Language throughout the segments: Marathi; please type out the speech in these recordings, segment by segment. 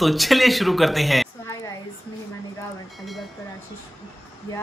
तो चलिए शुरू करते हैं। सो हाय गाईज, मी हिमानी गावंड अलिबागकर आशिष या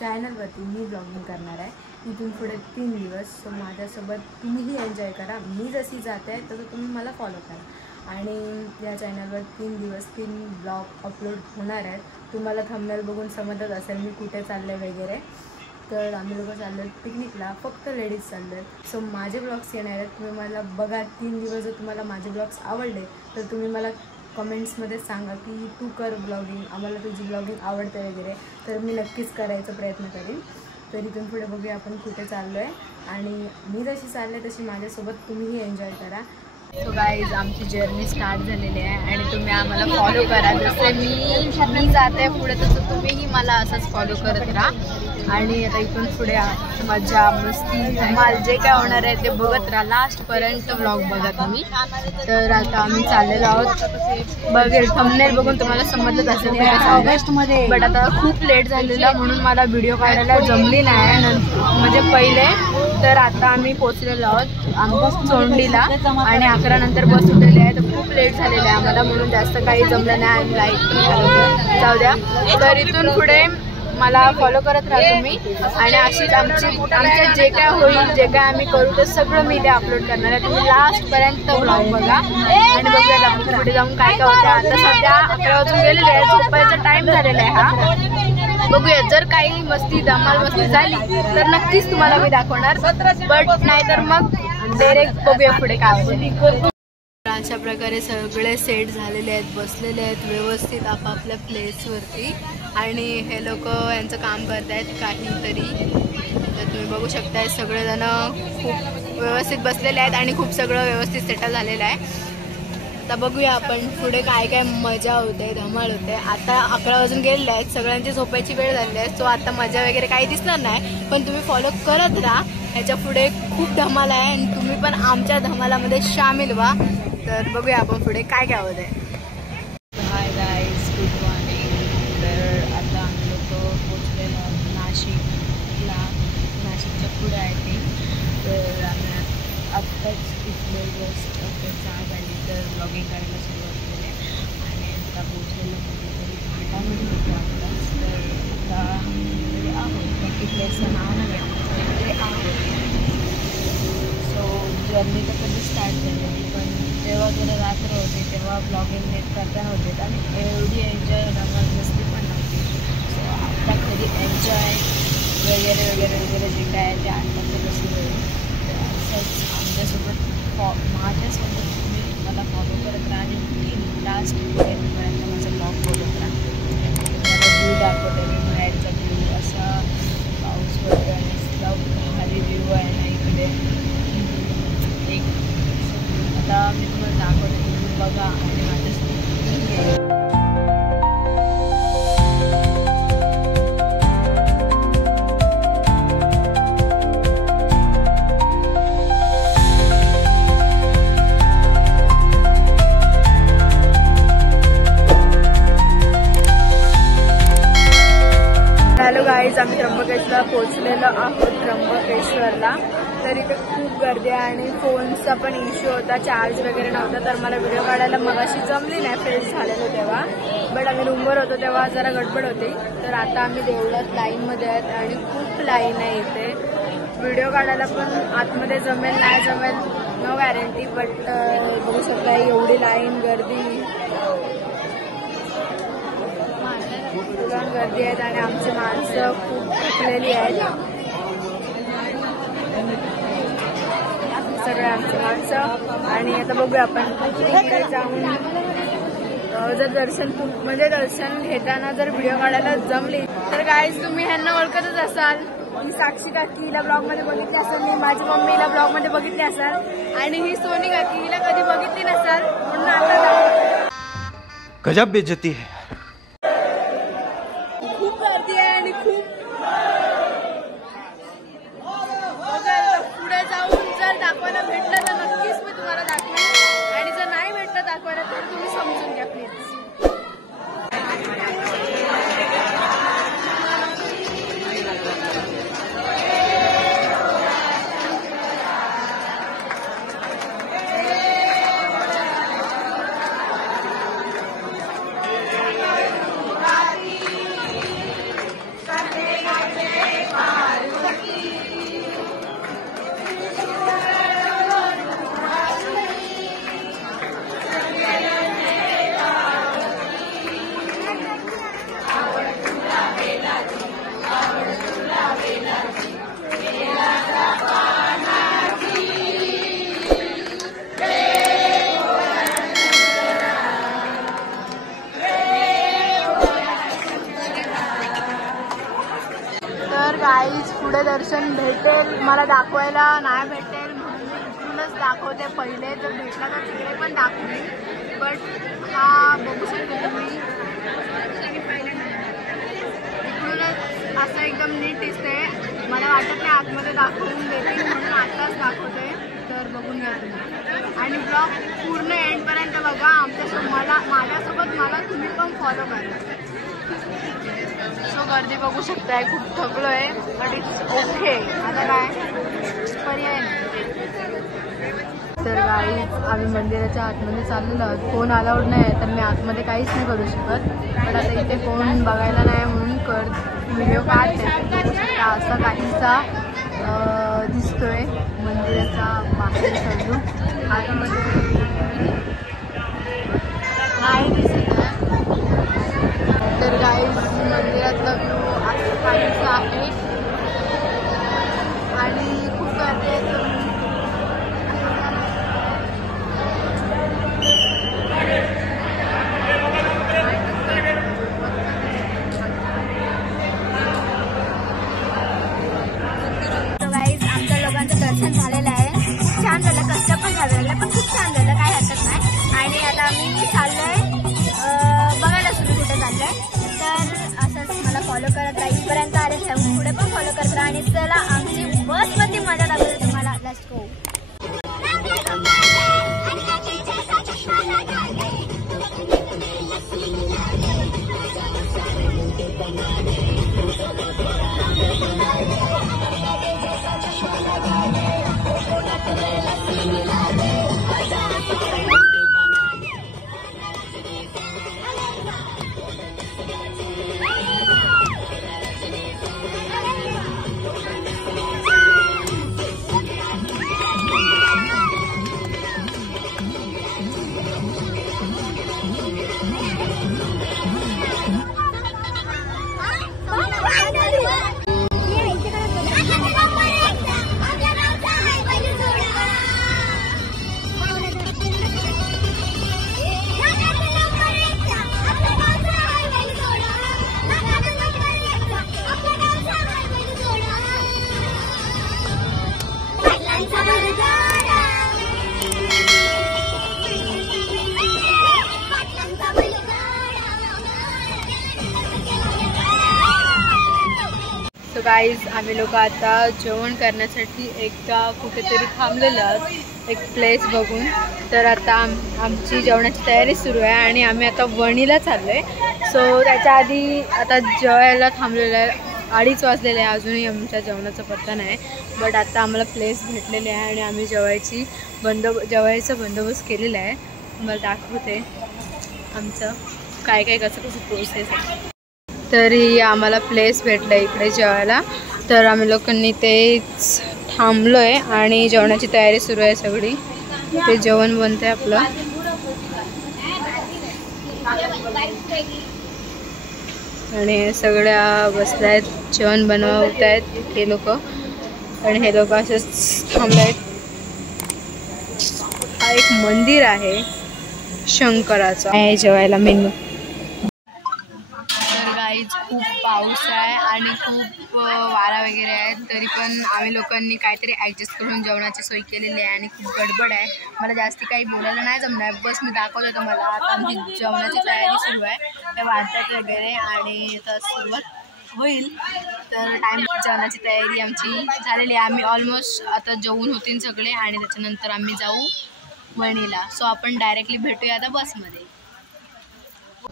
चॅनलवरती मी ब्लॉगिंग करणार आहे इथून पुढे 3 दिवस. सो माझ्यासोबत तुम्हीही एन्जॉय करा. मी जशी जाते आहे तसं तुम्ही मला फॉलो करा. आणि या चॅनलवर 3 दिवस 3 ब्लॉग अपलोड होणार आहेत. तुम्हाला थंबनेल बघून समजत असेल मी कुठे चालले वगैरे. तर आम्ही लोक चाललो आहेत पिकनिकला, फक्त लेडीज चाललो आहेत. सो माझे ब्लॉग्स येणार आहेत, तुम्ही मला बघा. 3 दिवस जर तुम्हाला माझे ब्लॉग्स आवडले तर तुम्ही मला कमेंट्समध्ये सांगा की तू कर ब्लॉगिंग, आम्हाला तुझी ब्लॉगिंग आवडते वगैरे. तर मी नक्कीच करायचा प्रयत्न करेन. तर इथून पुढे बघूया आपण कुठे चाललो आहे. आणि मी जशी चालले तशी माझ्यासोबत तुम्हीही एन्जॉय करा. सो गाईज, आमची जर्नी स्टार्ट झालेली आहे आणि तुम्ही आम्हाला फॉलो करा. जसं मी जाते पुढे तसं तुम्हीही मला असंच फॉलो करत राहा. आणि आता इथून पुढे मजा मस्ती धमाल जे काय होणार आहे ते बघत राहा. लास्टपर्यंत ब्लॉग बघा तुम्ही. तर आता आम्ही चाललेलो आहोत. बघेल थंबनेल बघून तुम्हाला समजत असेल ऑगस्टमध्ये. बट आता खूप लेट झालेला म्हणून मला व्हिडिओ काढायला जमली नाही म्हणजे पहिले. तर आता आम्ही पोचलेलो आहोत आमच्या चोंडीला आणि 11 नंतर बस उठलेली आहे. तर खूप लेट झालेलं आहे आम्हाला म्हणून जास्त काही जमलं नाही. आम्ही लाईट जाऊ द्या. तर इथून पुढे मला फॉलो करत राहा तुम्ही. आणि अशीच आमचं जे काय होईल जे काय आम्ही करू ते सगळं मी ते अपलोड करणार आहे. तुम्ही लास्टपर्यंत ब्लॉग बघा आणि बघूयात आपण पुढे जाऊन काय काय होतं. आता सध्या 11 वाजून गेलेले आहे, झोपायचा टाईम झालेला आहे हा. बघूया जर काही मस्ती धमाल मस्ती झाली तर नक्कीच तुम्हाला मी दाखवणार. बट नाहीतर मग डायरेक्ट बघूया पुढे काय होतं. अशा प्रकारे सगळे सेट झालेले आहेत, बसलेले आहेत व्यवस्थित आपापल्या प्लेसवरती. आणि हे लोक यांचं काम करत आहेत काहीतरी. तर तुम्ही बघू शकताय सगळेजण खूप व्यवस्थित बसलेले आहेत आणि खूप सगळं व्यवस्थित सेटल झालेलं आहे. आता बघूया आपण पुढे काय काय मजा होते, धमाल होते. आता 11 वाजून गेलेले आहेत, सगळ्यांची झोपायची वेळ झाली आहे. सो आता मजा वगैरे काही दिसणार नाही, पण तुम्ही फॉलो करत राहा. ह्याच्या पुढे खूप धमाल आहे आणि तुम्ही पण आमच्या धमालामध्ये सामील व्हा. तर बघूया आपण पुढे काय काय होत आहे. Hi guys, good morning. तर आता आम्ही लोक पोचलेलो नाशिकला. नाशिकच्या पुढे आहे ते. तर आम्ही आत्ताच इथले जस्ट जाग आली तर ब्लॉगिंग करायला सुरुवात केली. आणि आता पोचलेलो कुठेतरी घाटामध्ये होतो आत्ताच. तर आता आहोत नक्की प्लेसचं नाव नाही घेतलं आहोत. सो जर्नी तर कधी स्टार्ट झाली पण तेव्हा थोडं रात्र होते तेव्हा ब्लॉगिंग नेट करता नव्हते आणि एवढी एन्जॉय धमाल मस्ती पण नव्हती. सो आता खरी एन्जॉय वगैरे वगैरे वगैरे जे काय ते आत्ताचं कसं होईल. तर असंच आमच्यासोबत माझ्यासोबत तुम्ही मला फॉलो करत राहा आणि लास्ट एंडपर्यंत माझा ब्लॉग बघत राहा. मला व्ह्यू दाखवते मी बाहेरचा व्ह्यू असा पाऊस पडतो आणि भारी व्ह्यू आहे ना इकडे एक. आता मी तुम्हाला दाखवते, तुम्ही बघा आणि माझ्यासोबत. हॅलो गाईज, आम्ही त्र्यंबकेश्वरला पोहोचलेलो आहोत. त्र्यंबकेश्वरला तर इथे खूप गर्दी आहे आणि फोनचा पण इश्यू होता, चार्ज वगैरे नव्हता. तर मला व्हिडिओ काढायला मगाशी जमली नाही, फ्रेश झालेलो तेव्हा. बट आम्ही रूमवर होतो तेव्हा जरा गडबड होती. तर आता आम्ही देवळात लाईनमध्ये आहेत आणि खूप लाईन आहे इथे. व्हिडिओ काढायला पण आतमध्ये जमेल नाही जमेल नो गॅरंटी. बट बघू शकता एवढी लाईन गर्दी गर्दी आहेत आणि आमची माणसं खूप थकलेली आहेत. सगळे आमची माणसं. आणि आता बघूया आपण तिकडे जाऊन जर दर्शन घेताना जर व्हिडिओ काढायला जमली तर गाईज तुम्ही ह्यांना ओळखतच असाल. ही साक्षी काकी, हिला ब्लॉगमध्ये बघितली असाल. मी माझी मम्मीला ब्लॉगमध्ये बघितली असाल. आणि ही सोनी काकी, हिला कधी बघितली नसाल म्हणून आता गजब बेइज्जती है. खूप गर्दी आहे आणि खूप पुढे जाऊन जर दाखवायला भेटलं तर नक्कीच मी तुम्हाला दाखवेन. आणि जर नाही भेटलं दाखवायला तर तुम्ही समजून घ्या प्लीज. दर्शन भेटेल मला दाखवायला नाही भेटेल म्हणून मी इथूनच दाखवते पहिले. जर भेटला तर तिकडे पण दाखवली. बट हा बघू शकते तुम्ही इकडूनच असं एकदम नीट दिसते. मला वाटत नाही आतमध्ये दाखवून देतील म्हणून आताच दाखवते. तर बघून घ्या तुम्ही आणि ब्लॉग पूर्ण एंडपर्यंत बघा. माझ्यासोबत मला तुम्ही पण फॉलो करा. सो गर्दी बघू शकताय. खूप थकलो आहे बट इट्स ओके. आता काय पर्याय नाही. तर गाईज आम्ही मंदिराच्या आतमध्ये चाललेलो आहोत. फोन अलाउड नाही तर मी आतमध्ये काहीच नाही करू शकत. पण आता इथे फोन बघायला नाही म्हणून व्हिडिओ काढते. असा काहीसा दिसतोय मंदिराचा बाहेर चालू. आतमध्ये नाही दिसत आहे. तर गाईज मंदिरातला व्ह्यू असं काहीसा आहे आणि खूप गर्दी आहे. दर्शन झालेलं आहे. खूप छान झालं. कष्ट पण झालेलं पण खूप छान झालं. काही हरकत नाही. आणि आता मी चाललोय बघायला सुरू कुठे चाललंय. तर असंच मला फॉलो करत राहा. इथपर्यंत आले पुढे पण फॉलो करत राहा. आणि चला आमची बसमध्ये मजा दाखवते तुम्हाला. Let's go. सो गाईज आम्ही लोक आता जेवण करण्यासाठी एकदा कुठेतरी थांबलेलो आहोत एक प्लेस बघून. तर आता आमची जेवणाची तयारी सुरू आहे आणि आम्ही आता वणीला चाललो आहे. सो त्याच्या आधी आता जेवायला थांबलेलं आहे. 2:30 वाजलेले आहे. अजूनही आमच्या जेवणाचा पत्ता नाही. बट आता आम्हाला प्लेस भेटलेली आहे आणि आम्ही जेवायचा बंदोबस्त केलेला आहे. मला दाखवते आमचं काय काय कसं प्रोसेस आहे. तरी आम्हाला प्लेस भेटलं इकडे जेवायला. तर आम्ही लोकांनी तेच थांबलो आहे आणि जेवणाची तयारी सुरू आहे सगळी. ते जेवण बनतं आहे आपलं. आणि सगळ्या बसल्या आहेत जेवण बनवत आहेत हे लोक. आणि हे लोक असेच थांबले आहेत. हा एक मंदिर आहे शंकराचं आहे जेवायला मेनू. खूप पाऊस आहे आणि खूप वारा वगैरे आहे. तरी पण आम्ही लोकांनी काहीतरी ॲडजस्ट करून जेवणाची सोय केलेली आहे. आणि खूप गडबड आहे. मला जास्ती काही बोलायला नाही जमणार. बस मी दाखवतो तुम्हाला. आता आमची जेवणाची तयारी सुरू आहे. ते वाढतात वगैरे आणि आता सुरुवात होईल. तर जेवणाची तयारी आमची झालेली आहे. आम्ही ऑलमोस्ट आता जेवून होतील सगळे आणि त्याच्यानंतर आम्ही जाऊ वणीला. सो आपण डायरेक्टली भेटूया आता बसमध्ये.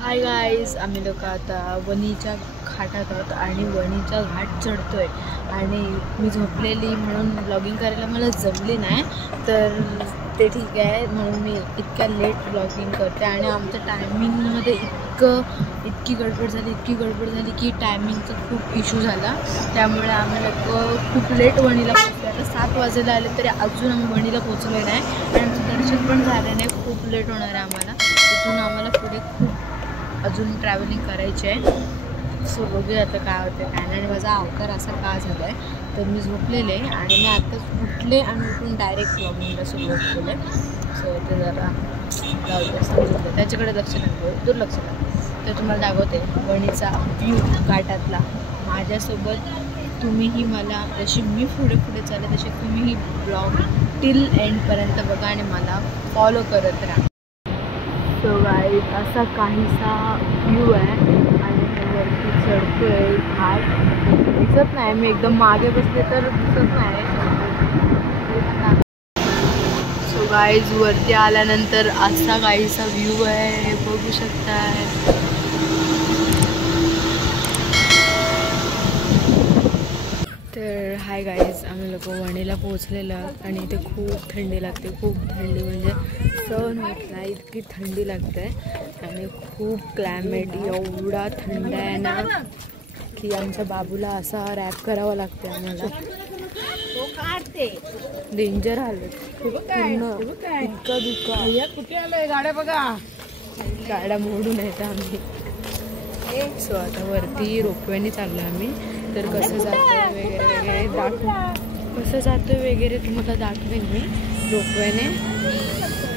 हाय गाईज आम्ही लोक आता वणीच्या घाटात आहोत आणि वणीचा घाट चढतोय. आणि मी झोपलेली म्हणून ब्लॉगिंग करायला मला जमली नाही. तर ते ठीक आहे म्हणून मी इतक्या लेट ब्लॉगिंग करते. आणि आमच्या टायमिंगमध्ये इतकी गडबड झाली की टायमिंगचा खूप इश्यू झाला. त्यामुळे आम्ही लोक खूप लेट वणीला पोचलो. आता 7 वाजायला आले तरी अजून आम्ही वणीला पोचलो नाही. आणि आमचं दर्शन पण झालं नाही. खूप लेट होणार आहे आम्हाला. तिथून आम्हाला पुढे खूप अजून ट्रॅव्हलिंग करायची आहे. सो बघूया आता काय होतं काय नाही. आणि माझा अवतार असा का झाला आहे तर मी झोपलेले आणि मी आत्ताच उठले आणि उठून डायरेक्ट ब्लॉगिंगला सुरुवात केलं. सो ते जरा समजलं त्याच्याकडे लक्ष नाही दुर्लक्ष नाही. तर तुम्हाला दाखवते वणीचा व्ह्यू घाटातला. माझ्यासोबत तुम्हीही मला जशी मी पुढे पुढे चालले तसे तुम्हीही ब्लॉग टिल एंडपर्यंत बघा आणि मला फॉलो करत राहा. सो गाईज असा काहीसा व्ह्यू आहे आणि वरती चढतोय घाट दिसत नाही. मी एकदम मागे बसले तर दिसत नाही. सो गाईज वरती आल्यानंतर असा काहीसा व्ह्यू आहे हे बघू शकताय. तर हाय गाईज, आम्ही लोक वणीला पोहोचलेलो आणि इथे खूप थंडी लागते. खूप थंडी म्हणजे सहन होत नाही इतकी थंडी लागते आणि खूप क्लायमेट एवढा थंड आहे ना की आमच्या बाबूला असा रॅप करावा लागते आम्हाला. डेंजर हालत पूर्ण इतका दुःख. कुठे आलंय गाड्या बघा, गाड्या मोडून येतं आम्ही. सो आता वरती रोपवेने चाललो आम्ही. तर कसं जातोय वगैरे तुम्हाला दाखवेन मी रोपवेने.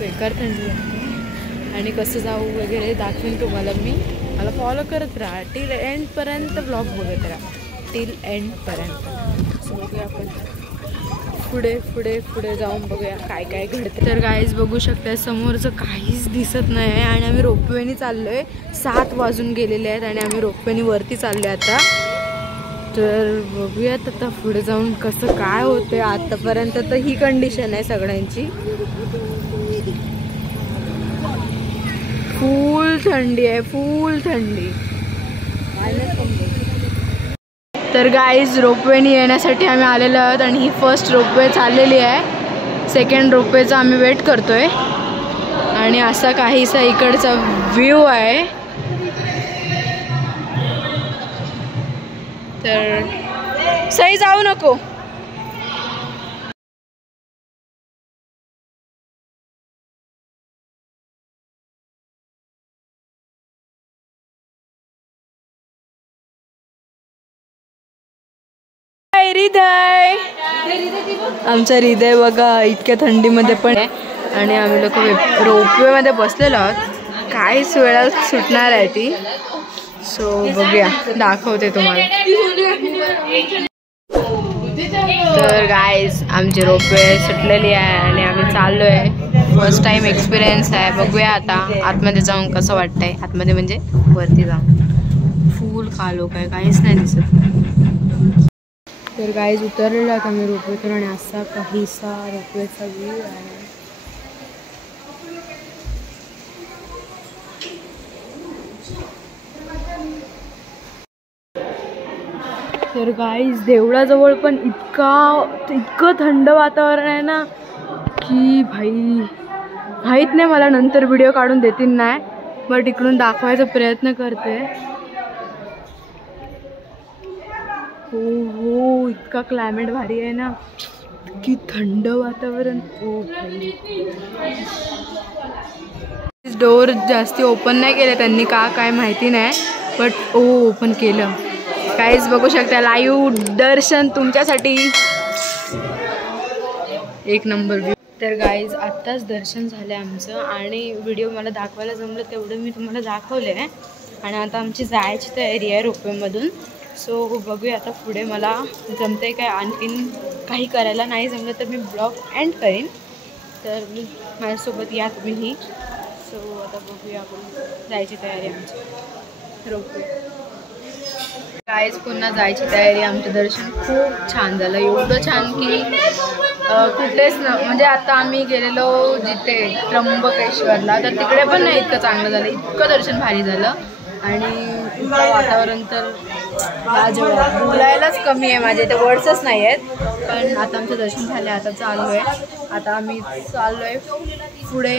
बेकार थंडी लागते आणि कसं जाऊ वगैरे दाखवेन तुम्हाला मी. मला फॉलो करत राहा टिल एंडपर्यंत. ब्लॉग बघत राहा टिल एंडपर्यंत. सो बघूया आपण पुढे पुढे पुढे जाऊन बघूया काय काय घडते. तर गाईज बघू शकता समोरचं काहीच दिसत नाही आहे आणि आम्ही रोपवेने चाललो आहे. 7 वाजून गेलेले आहेत आणि आम्ही रोपवेने वरती चाललो आहे आता. तर बघूयात आता पुढे जाऊन कसं काय होतं. आतापर्यंत तर ही कंडिशन आहे सगळ्यांची. फुल थंडी आहे, फुल थंडी. तर गाईज रोपवेने येण्यासाठी आम्ही आलेलो आहोत आणि ही फर्स्ट रोपवे चाललेली आहे. सेकंड रोपवेचा आम्ही वेट करतोय आणि असा काहीसा इकडचा व्ह्यू आहे. तर सही जाऊ नको. हृदय, आमचा हृदय बघा इतक्या थंडीमध्ये पण आहे आणि आम्ही लोक रोपवेमध्ये बसलेलो आहोत. काहीच वेळात सुटणार आहे ती. सो बघूया, दाखवते तुम्हाला. तर गाईज आमची रोपवे सुटलेली आहे आणि आम्ही चाललो आहे. फर्स्ट टाइम एक्सपिरियन्स आहे. बघूया आता आतमध्ये जाऊन कसं वाटतंय. आतमध्ये म्हणजे वरती जाऊन फुल खालो काय काहीच नाही दिसत. तर गाईज उतरलेलो आहे आम्ही रोपवेतून आणि असा काहीसा रोपवेचा व्ह्यू आहे. तर गाईज देवळाजवळ पण इतकं थंड वातावरण आहे ना की भाई माहीत नाही. मला नंतर व्हिडिओ काढून देतील नाही बट इकडून दाखवायचा प्रयत्न करते. हो इतका क्लायमेट भारी आहे ना, इतकी थंड वातावरण. हो भाई डोर जास्ती ओपन नाही केले त्यांनी का काय माहिती नाही बट ओपन केलं. काहीच बघू शकता लाईव्ह दर्शन तुमच्यासाठी. एक नंबर व्ह्यू. तर गाईज आत्ताच दर्शन झालं आमचं आणि व्हिडिओ मला दाखवायला जमलं तेवढं मी तुम्हाला दाखवलं आहे. आणि आता आमची जायची तयारी आहे रोपवेमधून. सो बघूया आता पुढे मला जमते काय. आणखीन काही करायला नाही जमलं तर मी ब्लॉग एंड करीन. तर माझ्यासोबत या तुम्हीही. सो आता बघूया आपण जायची तयारी आमची रोपवे. गाईज पुन्हा जायची तयारी. आमचं दर्शन खूप छान झालं. एवढं छान की कुठेच म्हणजे आता आम्ही गेलेलो जिथे त्र्यंबकेश्वरला तर तिकडे पण नाही इतकं चांगलं झालं. इतकं दर्शन भारी झालं आणि वातावरण तर लाजवाब. बोलायलाच कमी आहे, माझे इथे वर्ड्सच नाही आहेत. पण आता आमचं दर्शन झालं. आता चाललो आहे. आता आम्ही चाललो आहे पुढे.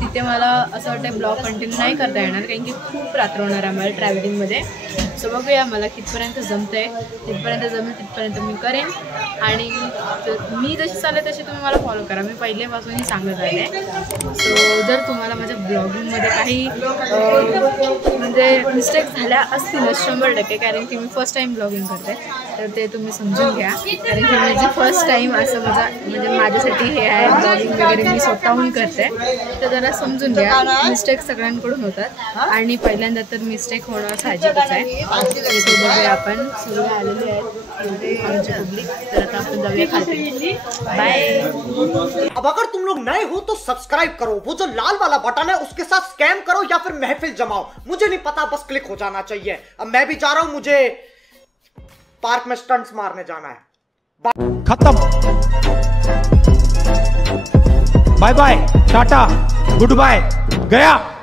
तिथे मला असं वाटतं ब्लॉग कंटिन्यू नाही करता येणार कारण की खूप रात्र होणार आम्हाला ट्रॅव्हलिंगमध्ये. सो बघूया मला कितपर्यंत जमतं आहे. तिथपर्यंत जमेल तिथपर्यंत मी करेन आणि मी जशी चालेल तशी तुम्ही मला फॉलो करा. मी पहिल्यापासूनही सांगत आले. सो जर तुम्हाला माझ्या ब्लॉगिंगमध्ये काही म्हणजे मिस्टेक झाल्या असतीलच 100% कारण की मी फर्स्ट टाईम ब्लॉगिंग करते तर ते तुम्ही समजून घ्या. कारण की माझी फर्स्ट टाईम असं म्हणजे माझ्यासाठी हे आहे ब्लॉगिंग वगैरे मी स्वतःहून करते. तर जरा समजून घ्या. मिस्टेक सगळ्यांकडून होतात आणि पहिल्यांदा तर मिस्टेक होणं साहजिकच आहे. बघूया आपण सगळे आलेले आहेत आमचे पब्लिक. तर आता आपण जाऊया खाली. बाय. अब अगर तुम लोग नए हो तो सब्सक्राइब करो, वो जो लाल वाला बटन है उसके साथ स्कैम करो या फिर महफिल जमाओ, मुझे नहीं पता, बस क्लिक हो जाना चाहिए. अब मैं भी जा रहा हूं, मुझे पार्क में स्टंट्स मारने जाना है. खत्म. Bye bye, tata, goodbye, गया.